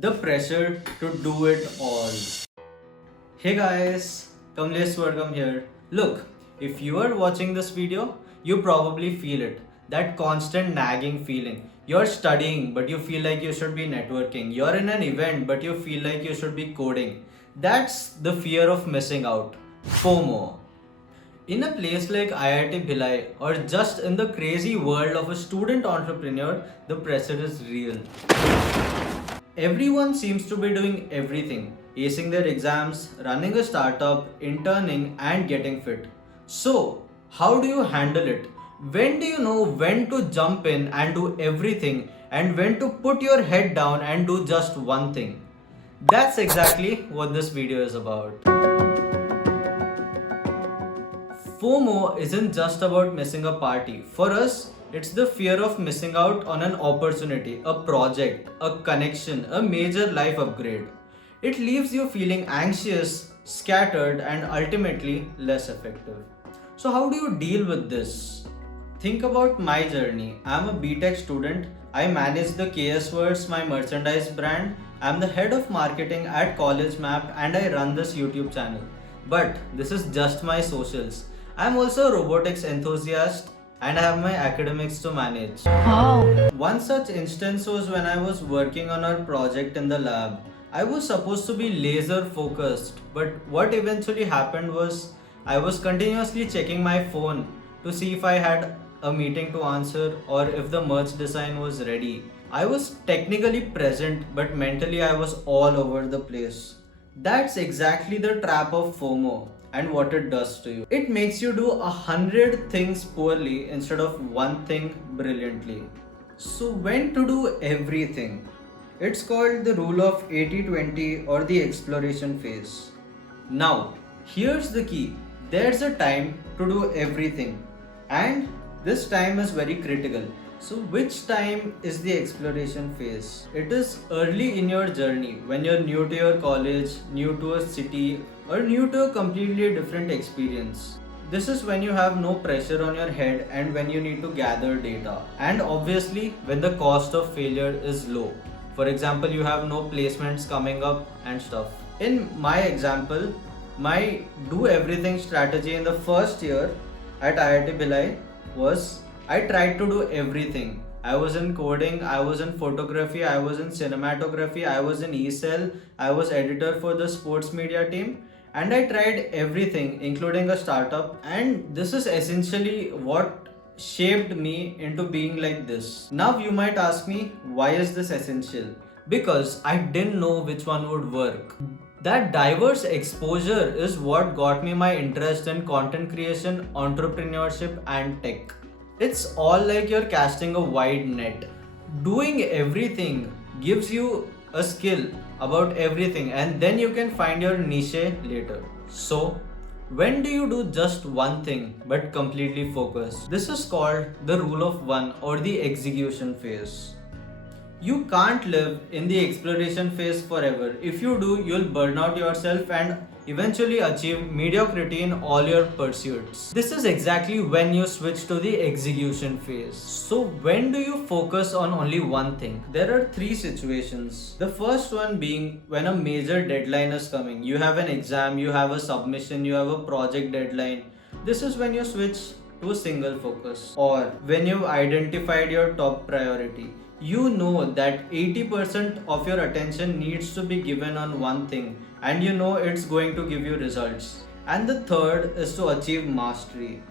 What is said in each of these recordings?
The pressure to do it all. Hey guys, Kamalesh Swargam here. Look, if you are watching this video, you probably feel it. That constant nagging feeling. You're studying, but you feel like you should be networking. You're in an event, but you feel like you should be coding. That's the fear of missing out. FOMO. In a place like IIT Bhilai or just in the crazy world of a student entrepreneur, the pressure is real. Everyone seems to be doing everything, acing their exams, running a startup, interning, and getting fit. So, how do you handle it? When do you know when to jump in and do everything, and when to put your head down and do just one thing? That's exactly what this video is about. FOMO isn't just about missing a party. For us, it's the fear of missing out on an opportunity, a project, a connection, a major life upgrade. It leaves you feeling anxious, scattered, and ultimately less effective. So, how do you deal with this? Think about my journey. I'm a BTech student. I manage the KS Words, my merchandise brand. I'm the head of marketing at College Map and I run this YouTube channel. But this is just my socials. I'm also a robotics enthusiast and I have my academics to manage. Wow. One such instance was when I was working on our project in the lab. I was supposed to be laser focused, but what eventually happened was I was continuously checking my phone to see if I had a meeting to answer or if the merch design was ready. I was technically present, but mentally I was all over the place. That's exactly the trap of FOMO and what it does to you. It makes you do 100 things poorly instead of one thing brilliantly. So, when to do everything? It's called the rule of 80-20 or the exploration phase. Now, here's the key. There's a time to do everything, and this time is very critical. So, which time is the exploration phase? It is early in your journey when you're new to your college, new to a city, or new to a completely different experience. This is when you have no pressure on your head and when you need to gather data. And obviously, when the cost of failure is low. For example, you have no placements coming up and stuff. In my example, my do everything strategy in the first year at IIT Bhilai was I tried to do everything. I was in coding, I was in photography, I was in cinematography, I was in e-cell, I was editor for the sports media team, and I tried everything including a startup, and this is essentially what shaped me into being like this. Now you might ask me, why is this essential? Because I didn't know which one would work. That diverse exposure is what got me my interest in content creation, entrepreneurship, and tech. It's all like you're casting a wide net. Doing everything gives you a skill about everything, and then you can find your niche later. So, when do you do just one thing but completely focus? This is called the rule of one or the execution phase. You can't live in the exploration phase forever. If you do, you'll burn out yourself and eventually achieve mediocrity in all your pursuits. This is exactly when you switch to the execution phase. So, when do you focus on only one thing? There are three situations. The first one being when a major deadline is coming. You have an exam, you have a submission, you have a project deadline. This is when you switch to a single focus. Or when you've identified your top priority. You know that 80% of your attention needs to be given on one thing and you know it's going to give you results. And the third is to achieve mastery,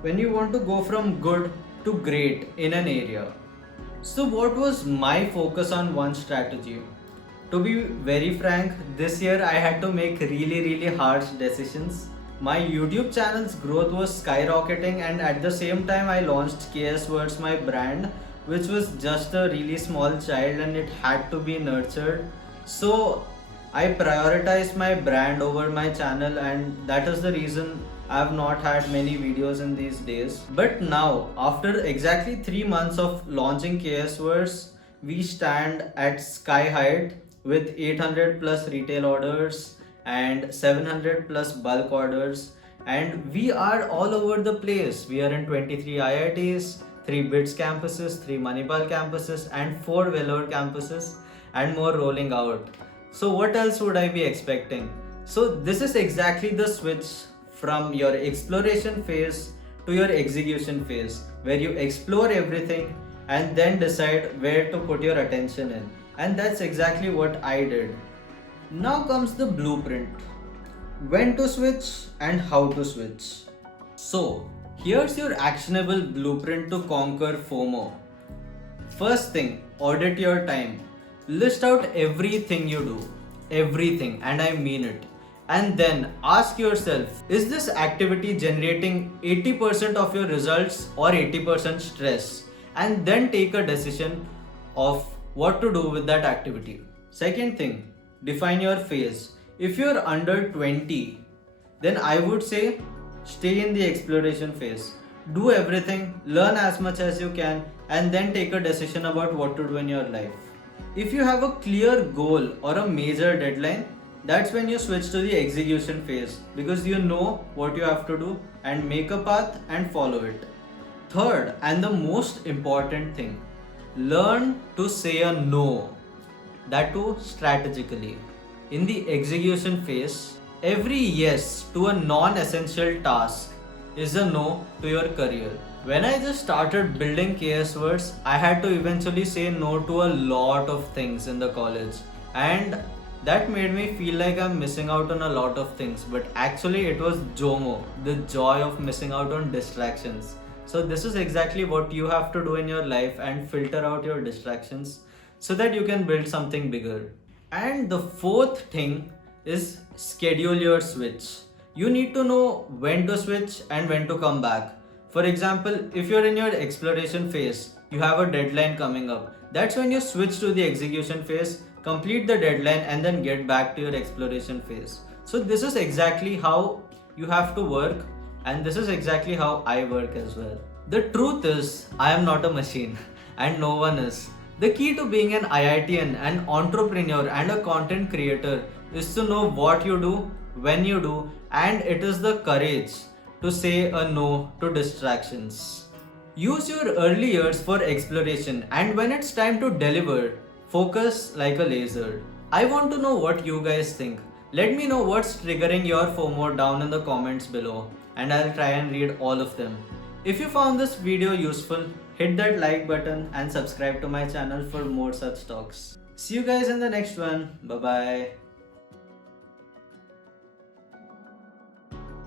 when you want to go from good to great in an area. So, what was my focus on one strategy? To be very frank, this year I had to make really harsh decisions. My YouTube channel's growth was skyrocketing, and at the same time, I launched KS Words, my brand, which was just a really small child and it had to be nurtured. So I prioritized my brand over my channel, and that is the reason I have not had many videos in these days. But now, after exactly 3 months of launching KS Words, we stand at sky height with 800 plus retail orders and 700 plus bulk orders, and we are all over the place. We are in 23 IITs, 3 BITS campuses, 3 Manipal campuses, and 4 Vellore campuses. and more rolling out. So, what else would I be expecting? So, this is exactly the switch from your exploration phase to your execution phase, where you explore everything and then decide where to put your attention in. And that's exactly what I did. Now comes the blueprint: when to switch and how to switch. So, here's your actionable blueprint to conquer FOMO. First thing, audit your time. List out everything you do. Everything, and I mean it. And then ask yourself, is this activity generating 80% of your results or 80% stress? And then take a decision of what to do with that activity. Second thing, define your phase. If you're under 20, then I would say stay in the exploration phase. Do everything, learn as much as you can, and then take a decision about what to do in your life. If you have a clear goal or a major deadline, that's when you switch to the execution phase, because you know what you have to do and make a path and follow it. Third, and the most important thing, learn to say a no, that too strategically. In the execution phase, every yes to a non essential task is a no to your career. When I just started building KS words, I had to eventually say no to a lot of things in the college, and that made me feel like I'm missing out on a lot of things. But actually, it was JOMO, the joy of missing out on distractions. So, this is exactly what you have to do in your life and filter out your distractions so that you can build something bigger. And the fourth thing is schedule your switch. You need to know when to switch and when to come back. For example, if you're in your exploration phase, you have a deadline coming up. That's when you switch to the execution phase, complete the deadline, and then get back to your exploration phase. So, this is exactly how you have to work, and this is exactly how I work as well. The truth is, I am not a machine, and no one is. The key to being an IITian, an entrepreneur, and a content creator is to know what you do, when you do, and it is the courage to say a no to distractions. Use your early years for exploration, and when it's time to deliver, focus like a laser. I want to know what you guys think. Let me know what's triggering your FOMO down in the comments below, and I'll try and read all of them. If you found this video useful, hit that like button and subscribe to my channel for more such talks. See you guys in the next one. Bye bye.